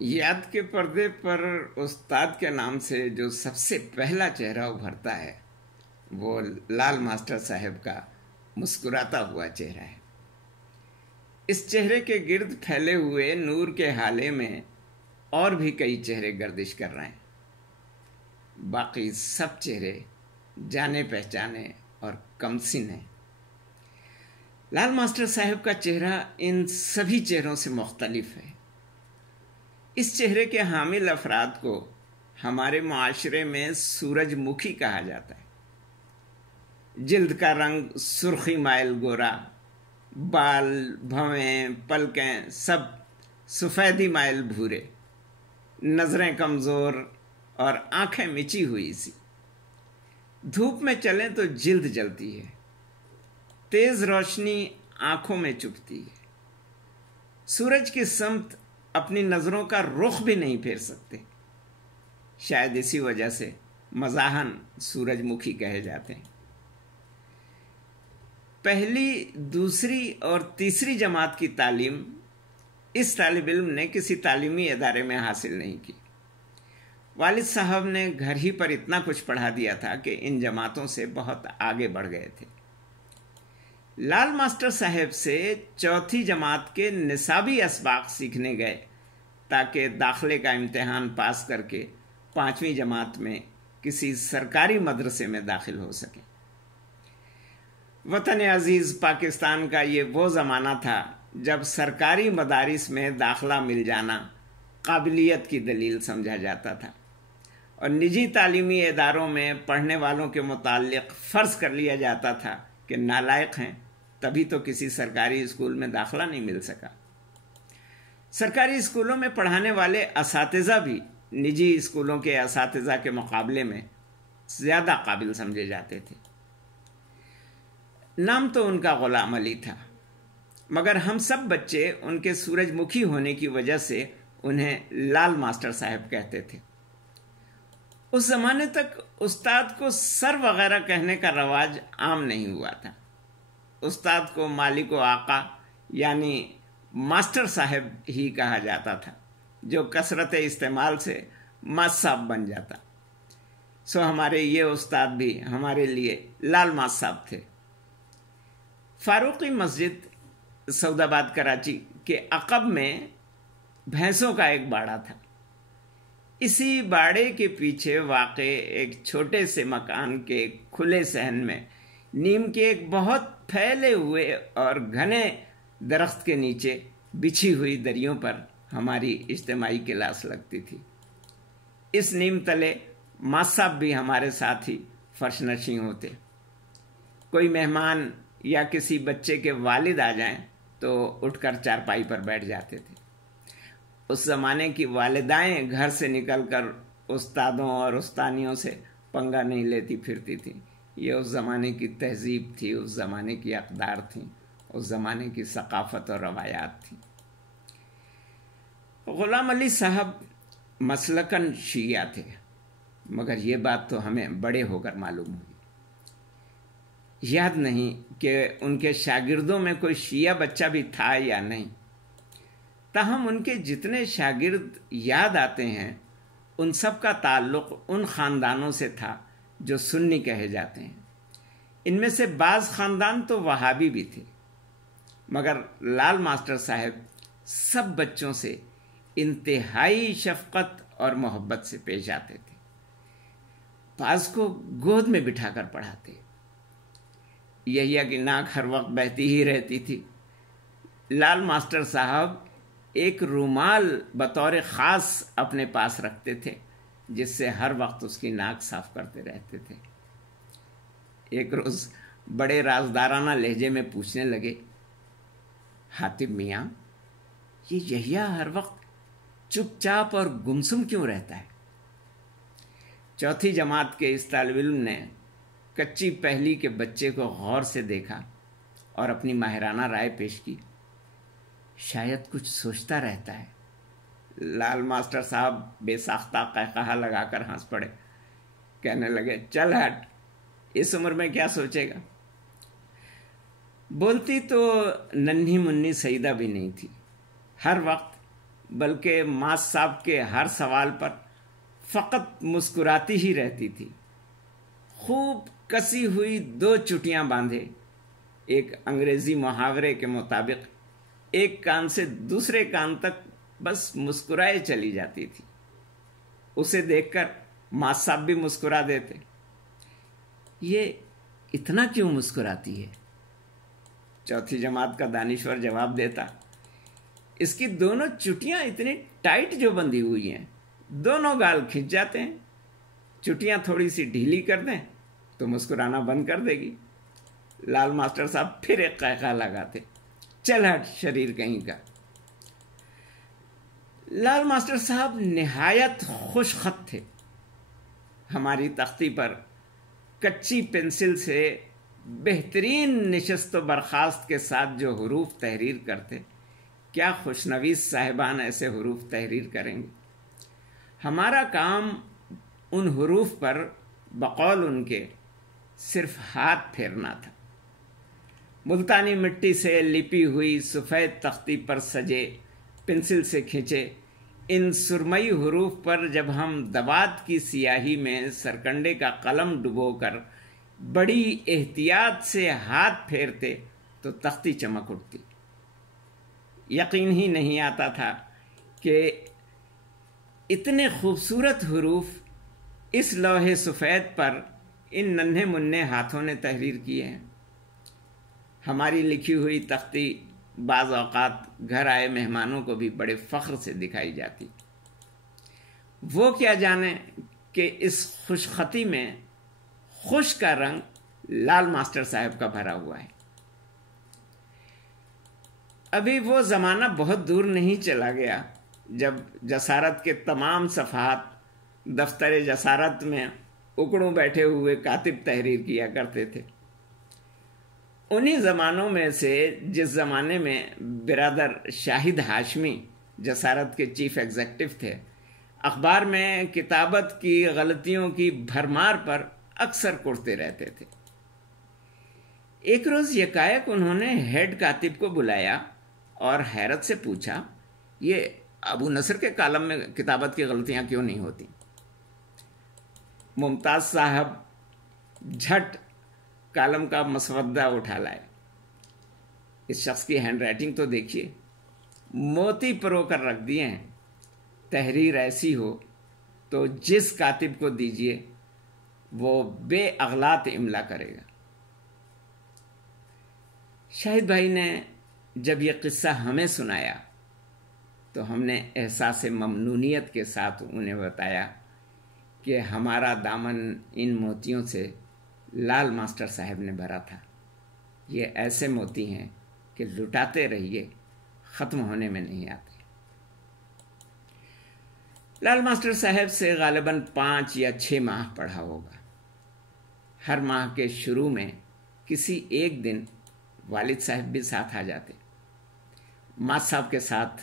یاد کے پردے پر استاد کے نام سے جو سب سے پہلا چہرہ ابھرتا ہے وہ لال ماسٹر صاحب کا مسکراتا ہوا چہرہ ہے۔ اس چہرے کے گرد پھیلے ہوئے نور کے حالے میں اور بھی کئی چہرے گردش کر رہے ہیں۔ باقی سب چہرے جانے پہچانے اور کمسن ہیں۔ لال ماسٹر صاحب کا چہرہ ان سبھی چہروں سے مختلف ہے۔ اس چہرے کے حامل افراد کو ہمارے معاشرے میں سورج مکھی کہا جاتا ہے۔ جلد کا رنگ سرخی مائل گورا، بال، بھویں، پلکیں سب سفیدی مائل بھورے، نظریں کمزور اور آنکھیں مچی ہوئی سی۔ دھوپ میں چلیں تو جلد جلتی ہے، تیز روشنی آنکھوں میں چبھتی ہے، سورج کی سمت اپنی نظروں کا رخ بھی نہیں پھیر سکتے۔ شاید اسی وجہ سے مزاحاً سورج مکھی کہے جاتے ہیں۔ پہلی، دوسری اور تیسری جماعت کی تعلیم اس طالب علم نے کسی تعلیمی ادارے میں حاصل نہیں کی۔ والد صاحب نے گھر ہی پر اتنا کچھ پڑھا دیا تھا کہ ان جماعتوں سے بہت آگے بڑھ گئے تھے۔ لال ماسٹر صاحب سے چوتھی جماعت کے نصابی اسباق سیکھنے گئے تاکہ داخلے کا امتحان پاس کر کے 5ویں جماعت میں کسی سرکاری مدرسے میں داخل ہو سکیں۔ وطن عزیز پاکستان کا یہ وہ زمانہ تھا جب سرکاری مدارس میں داخلہ مل جانا قابلیت کی دلیل سمجھا جاتا تھا، اور نجی تعلیمی اداروں میں پڑھنے والوں کے متعلق فرض کر لیا جاتا تھا کہ نالائق ہیں، تبھی تو کسی سرکاری اسکول میں داخلہ نہیں مل سکا۔ سرکاری اسکولوں میں پڑھانے والے اساتذہ بھی نجی اسکولوں کے اساتذہ کے مقابلے میں زیادہ قابل سمجھے جاتے تھے۔ نام تو ان کا غلام علی تھا، مگر ہم سب بچے ان کے سورج مکھی ہونے کی وجہ سے انہیں لال ماسٹر صاحب کہتے تھے۔ اس زمانے تک استاد کو سر وغیرہ کہنے کا رواج عام نہیں ہوا تھا۔ استاد کو مالک و آقا یعنی ماسٹر صاحب ہی کہا جاتا تھا، جو کثرت استعمال سے ماس صاحب بن جاتا۔ سو ہمارے یہ استاد بھی ہمارے لیے لال ماس صاحب تھے۔ فاروقی مسجد سعود آباد کراچی کے عقب میں بھینسوں کا ایک باڑہ تھا۔ اسی باڑے کے پیچھے واقع ایک چھوٹے سے مکان کے کھلے صحن میں نیم کے ایک بہت پھیلے ہوئے اور گھنے درخت کے نیچے بچھی ہوئی دریوں پر ہماری اجتماعی کلاس لگتی تھی۔ اس نیم تلے ماس صاحب بھی ہمارے ساتھ ہی فرش نشیں ہوتے۔ کوئی مہمان یا کسی بچے کے والد آ جائیں تو اٹھ کر چارپائی پر بیٹھ جاتے تھے۔ اس زمانے کی والدائیں گھر سے نکل کر استادوں اور استانیوں سے پنگا نہیں لیتی پھرتی تھیں۔ یہ اس زمانے کی تہذیب تھی، اس زمانے کی اقدار تھیں، اس زمانے کی ثقافت اور روایات تھیں۔ غلام علی صاحب مسلکن شیعہ تھے، مگر یہ بات تو ہمیں بڑے ہو کر معلوم ہوئی۔ یاد نہیں کہ ان کے شاگردوں میں کوئی شیعہ بچہ بھی تھا یا نہیں، تاہم ان کے جتنے شاگرد یاد آتے ہیں ان سب کا تعلق ان خاندانوں سے تھا جو سنی کہے جاتے ہیں۔ ان میں سے بعض خاندان تو وہابی بھی تھے، مگر لال ماسٹر صاحب سب بچوں سے انتہائی شفقت اور محبت سے پیش آتے تھے۔ بعض کو گود میں بٹھا کر پڑھاتے۔ یحییٰ کی ناک ہر وقت بہتی ہی رہتی تھی۔ لال ماسٹر صاحب ایک رومال بطور خاص اپنے پاس رکھتے تھے جس سے ہر وقت اس کی ناک صاف کرتے رہتے تھے۔ ایک روز بڑے رازدارانہ لہجے میں پوچھنے لگے، حاتم میاں، یہ یحییٰ ہر وقت چپ چاپ اور گمسم کیوں رہتا ہے؟ چوتھی جماعت کے اس طالب علم نے کچی پہلی کے بچے کو غور سے دیکھا اور اپنی ماہرانہ رائے پیش کی۔ شاید کچھ سوچتا رہتا ہے۔ لال ماسٹر صاحب بے ساختہ قہقہہ لگا کر ہنس پڑے، کہنے لگے، چل ہٹ، اس عمر میں کیا سوچے گا؟ بولتی تو ننھی منی سعیدہ بھی نہیں تھی۔ ہر وقت بلکہ ماس صاحب کے ہر سوال پر فقط مسکراتی ہی رہتی تھی۔ خوب کسی ہوئی 2 چٹیاں باندھے، ایک انگریزی محاورے کے مطابق ایک کان سے دوسرے کان تک بس مسکرائے چلی جاتی تھی۔ اسے دیکھ کر ماس صاحب بھی مسکرا دیتے۔ یہ اتنا کیوں مسکراتی ہے؟ چوتھی جماعت کا دانشور جواب دیتا، اس کی دونوں چٹیاں اتنی ٹائٹ جو بندھی ہوئی ہیں، دونوں گال کھنچ جاتے ہیں، چٹیاں تھوڑی سی ڈھیلی کر دیں تو مسکرانا بند کر دے گی۔ لال ماسٹر صاحب پھر ایک قہقہ لگاتے، چل ہٹ شریر کہیں کا۔ لال ماسٹر صاحب نہایت خوش خط تھے۔ ہماری تختی پر کچی پنسل سے بہترین نشست و برخاست کے ساتھ جو حروف تحریر کرتے، کیا خوشنویس صاحبان ایسے حروف تحریر کریں گے؟ ہمارا کام ان حروف پر بقول ان کے صرف ہاتھ پھیرنا تھا۔ ملتانی مٹی سے لپی ہوئی سفید تختی پر سجے، پنسل سے کھینچے ان سرمئی حروف پر جب ہم دوات کی سیاہی میں سرکنڈے کا قلم ڈبو کر بڑی احتیاط سے ہاتھ پھیرتے تو تختی چمک اٹھتی۔ یقین ہی نہیں آتا تھا کہ اتنے خوبصورت حروف اس لوح سفید پر ان ننھے منھے ہاتھوں نے تحریر کیے ہیں۔ ہماری لکھی ہوئی تختی بعض اوقات گھر آئے مہمانوں کو بھی بڑے فخر سے دکھائی جاتی۔ وہ کیا جانے کہ اس خوش خطی میں خوش کا رنگ لال ماسٹر صاحب کا بھرا ہوا ہے۔ ابھی وہ زمانہ بہت دور نہیں چلا گیا جب جسارت کے تمام صفحات دفتر جسارت میں اکڑوں بیٹھے ہوئے کاتب تحریر کیا کرتے تھے۔ انہی زمانوں میں سے جس زمانے میں برادر شاہد ہاشمی جسارت کے چیف ایگزیکٹو تھے، اخبار میں کتابت کی غلطیوں کی بھرمار پر اکثر کرتے رہتے تھے۔ ایک روز یکایک انہوں نے ہیڈ کاتب کو بلایا اور حیرت سے پوچھا، یہ ابو نصر کے کالم میں کتابت کی غلطیاں کیوں نہیں ہوتی؟ ممتاز صاحب جھٹ کالم کا مسودہ اٹھا لائے۔ اس شخص کی ہینڈ رائٹنگ تو دیکھیے، موتی پرو کر رکھ دیے ہیں۔ تحریر ایسی ہو تو جس کاتب کو دیجیے وہ بے اغلاط املا کرے گا۔ شاہد بھائی نے جب یہ قصہ ہمیں سنایا تو ہم نے احساس ممنونیت کے ساتھ انہیں بتایا کہ ہمارا دامن ان موتیوں سے لال ماسٹر صاحب نے بھرا تھا۔ یہ ایسے موتی ہیں کہ لٹاتے رہیے، ختم ہونے میں نہیں آتے۔ لال ماسٹر صاحب سے غالباً 5 یا 6 ماہ پڑھا ہوگا۔ ہر ماہ کے شروع میں کسی ایک دن والد صاحب بھی ساتھ آ جاتے۔ ماں صاحب کے ساتھ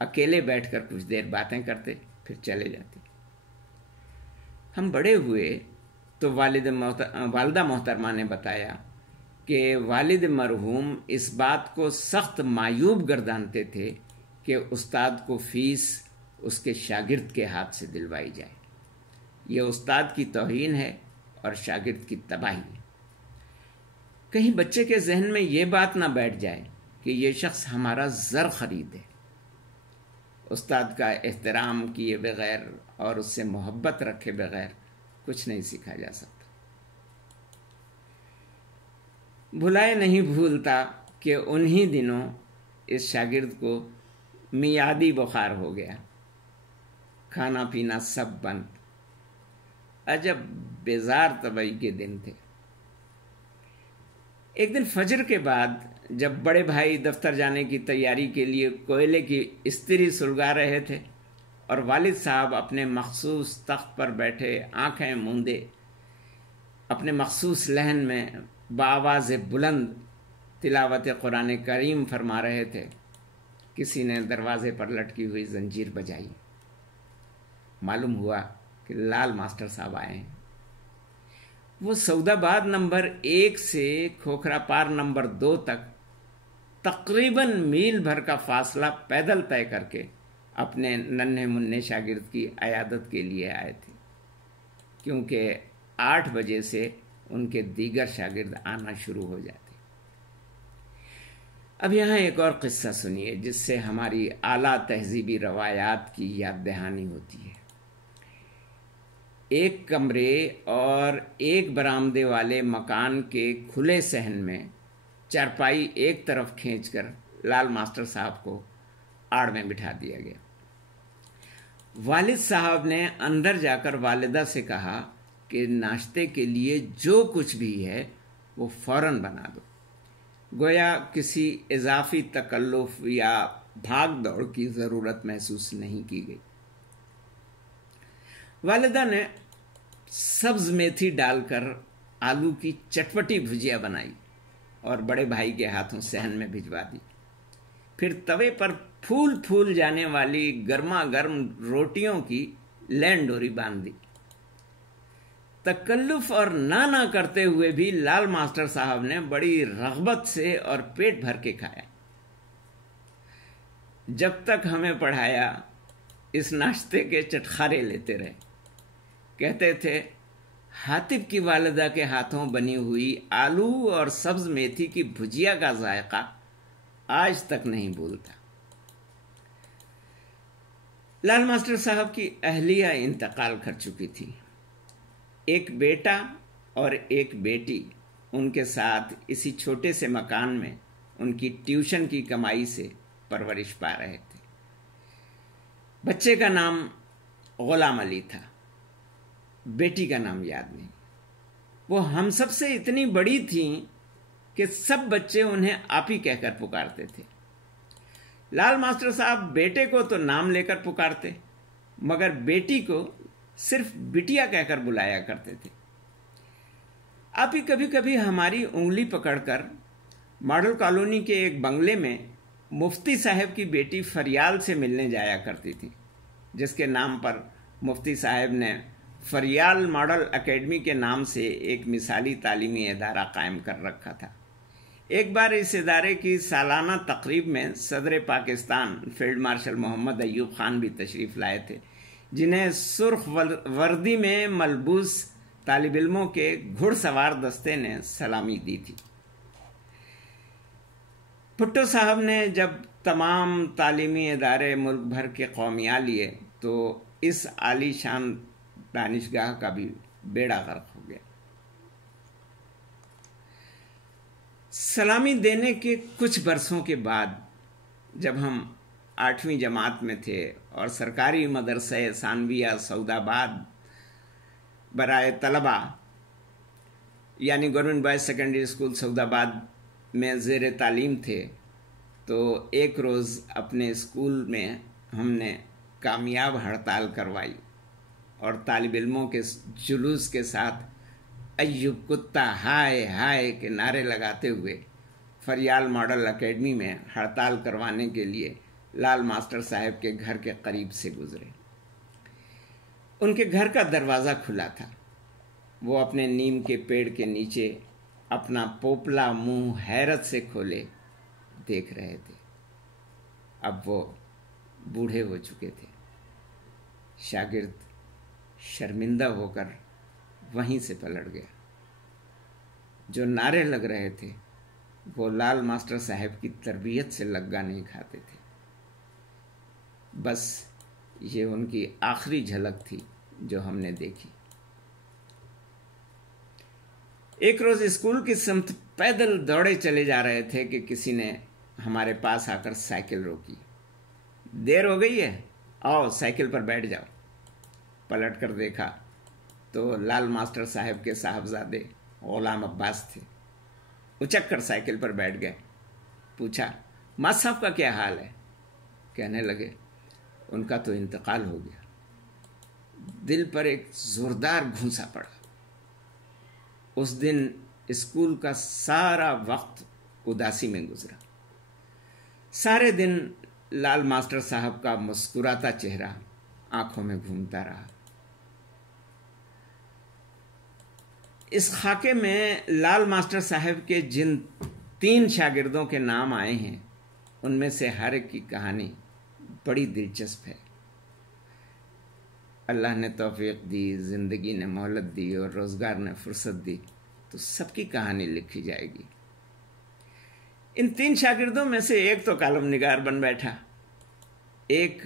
اکیلے بیٹھ کر کچھ دیر باتیں کرتے، پھر چلے جاتے۔ ہم بڑے ہوئے تو والدہ محترمہ نے بتایا کہ والد مرحوم اس بات کو سخت معیوب گردانتے تھے کہ استاد کو فیس اس کے شاگرد کے ہاتھ سے دلوائی جائے۔ یہ استاد کی توہین ہے اور شاگرد کی تباہی ہے۔ کہیں بچے کے ذہن میں یہ بات نہ بیٹھ جائے کہ یہ شخص ہمارا زر خریدے۔ استاد کا احترام کیے بغیر اور اس سے محبت رکھے بغیر کچھ نہیں سیکھا جا سکتا۔ بھلائے نہیں بھولتا کہ انہی دنوں اس شاگرد کو میادی بخار ہو گیا، کھانا پینا سب بند۔ عجب بیزار طبعی کے دن تھے۔ ایک دن فجر کے بعد جب بڑے بھائی دفتر جانے کی تیاری کے لیے کوئلے کی استری سلگا رہے تھے اور والد صاحب اپنے مخصوص تخت پر بیٹھے آنکھیں موندے اپنے مخصوص لہن میں بآواز بلند تلاوت قرآن کریم فرما رہے تھے، کسی نے دروازے پر لٹکی ہوئی زنجیر بجائی۔ معلوم ہوا کہ لال ماسٹر صاحب آئے ہیں۔ وہ سعودآباد نمبر 1 سے کھوکھرا پار نمبر 2 تک تقریباً میل بھر کا فاصلہ پیدل طے کر کے اپنے ننھے منھے شاگرد کی عیادت کے لیے آئے تھے، کیونکہ 8 بجے سے ان کے دیگر شاگرد آنا شروع ہو جاتے۔ اب یہاں ایک اور قصہ سنیے جس سے ہماری اعلیٰ تہذیبی روایات کی یاد دہانی ہوتی ہے۔ ایک کمرے اور ایک برآمدے والے مکان کے کھلے صحن میں چارپائی ایک طرف کھینچ کر لال ماسٹر صاحب کو آڑ میں بٹھا دیا گیا۔ والد صاحب نے اندر جا کر والدہ سے کہا کہ ناشتے کے لیے جو کچھ بھی ہے وہ فوراً بنا دو۔ گویا کسی اضافی تکلف یا بھاگ دوڑ کی ضرورت محسوس نہیں کی گئی۔ والدہ نے سبز میتھی ڈال کر آلو کی چٹپٹی بھجیا بنائی اور بڑے بھائی کے ہاتھوں صحن میں بھجوا دی۔ پھر توے پر پھول پھول جانے والی گرما گرم روٹیوں کی لین ڈوری باندھ دی۔ تکلف اور نہ کرتے ہوئے بھی لال ماسٹر صاحب نے بڑی رغبت سے اور پیٹ بھر کے کھایا۔ جب تک ہمیں پڑھایا اس ناشتے کے چٹخارے لیتے رہے۔ کہتے تھے حاطب کی والدہ کے ہاتھوں بنی ہوئی آلو اور سبز میتھی کی بھجیا کا ذائقہ آج تک نہیں بھولتا۔ لال ماسٹر صاحب کی اہلیہ انتقال کر چکی تھی۔ ایک بیٹا اور ایک بیٹی ان کے ساتھ اسی چھوٹے سے مکان میں ان کی ٹیوشن کی کمائی سے پرورش پا رہے تھے۔ بچے کا نام غلام علی تھا، بیٹی کا نام یاد نہیں۔ وہ ہم سب سے اتنی بڑی تھیں کہ سب بچے انہیں آپی کہہ کر پکارتے تھے۔ لال ماسٹر صاحب بیٹے کو تو نام لے کر پکارتے، مگر بیٹی کو صرف بٹیا کہہ کر بلایا کرتے تھے۔ آپی کبھی کبھی ہماری انگلی پکڑ کر ماڈل کالونی کے ایک بنگلے میں مفتی صاحب کی بیٹی فریال سے ملنے جایا کرتی تھی، جس کے نام پر مفتی صاحب نے فریال ماڈل اکیڈمی کے نام سے ایک مثالی تعلیمی ادارہ قائم کر رکھا تھا۔ ایک بار اس ادارے کی سالانہ تقریب میں صدر پاکستان فیلڈ مارشل محمد ایوب خان بھی تشریف لائے تھے، جنہیں سرخ وردی میں ملبوس طالب علموں کے گھڑ سوار دستے نے سلامی دی تھی۔ بھٹو صاحب نے جب تمام تعلیمی ادارے ملک بھر کے قومیاء لیے تو اس عالی شان دانشگاہ کا بھی بیڑا غرق ہو گیا۔ سلامی دینے کے کچھ برسوں کے بعد جب ہم 8ویں جماعت میں تھے اور سرکاری مدرسہ ثانویہ سعودآباد برائے طلبہ یعنی government boys secondary school Saudabad میں زیر تعلیم تھے، تو ایک روز اپنے اسکول میں ہم نے کامیاب ہڑتال کروائی اور طالب علموں کے جلوس کے ساتھ ایوب کتا ہائے ہائے کے نعرے لگاتے ہوئے فریال ماڈل اکیڈمی میں ہڑتال کروانے کے لیے لال ماسٹر صاحب کے گھر کے قریب سے گزرے۔ ان کے گھر کا دروازہ کھلا تھا۔ وہ اپنے نیم کے پیڑ کے نیچے اپنا پوپلا منہ حیرت سے کھولے دیکھ رہے تھے۔ اب وہ بوڑھے ہو چکے تھے۔ شاگرد شرمندہ ہو کر وہیں سے پلٹ گیا۔ جو نعرے لگ رہے تھے وہ لال ماسٹر صاحب کی تربیت سے لگا نہیں کھاتے تھے۔ بس یہ ان کی آخری جھلک تھی جو ہم نے دیکھی۔ ایک روز اسکول کی سمت پیدل دوڑے چلے جا رہے تھے کہ کسی نے ہمارے پاس آ کر سائیکل روکی۔ دیر ہو گئی ہے، آؤ سائیکل پر بیٹھ جاؤ۔ پلٹ کر دیکھا تو لال ماسٹر صاحب کے صاحبزادے غلام عباس تھے۔ اچک کر سائیکل پر بیٹھ گئے۔ پوچھا ماں صاحب کا کیا حال ہے؟ کہنے لگے ان کا تو انتقال ہو گیا۔ دل پر ایک زوردار گھونسا پڑا۔ اس دن اسکول کا سارا وقت اداسی میں گزرا۔ سارے دن لال ماسٹر صاحب کا مسکراتا چہرہ آنکھوں میں گھومتا رہا۔ اس خاکے میں لال ماسٹر صاحب کے جن 3 شاگردوں کے نام آئے ہیں ان میں سے ہر ایک کی کہانی بڑی دلچسپ ہے۔ اللہ نے توفیق دی، زندگی نے مہلت دی اور روزگار نے فرصت دی تو سب کی کہانی لکھی جائے گی۔ ان 3 شاگردوں میں سے ایک تو کالم نگار بن بیٹھا، ایک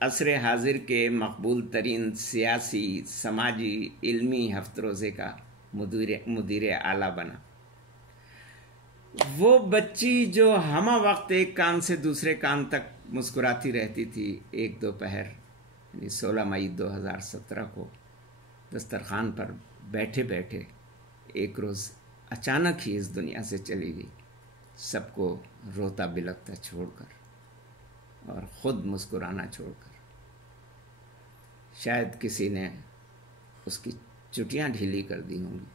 عصر حاضر کے مقبول ترین سیاسی، سماجی، علمی ہفت روزے کا مدیر اعلیٰ بنا۔ وہ بچی جو ہمہ وقت ایک کان سے دوسرے کان تک مسکراتی رہتی تھی، ایک دوپہر یعنی 16 مئی 2017 کو دسترخوان پر بیٹھے بیٹھے ایک روز اچانک ہی اس دنیا سے چلی گئی، سب کو روتا بلکتا چھوڑ کر اور خود مسکرانا چھوڑ کر۔ شاید کسی نے اس کی چٹیاں ڈھیلی کر دی ہوں گی۔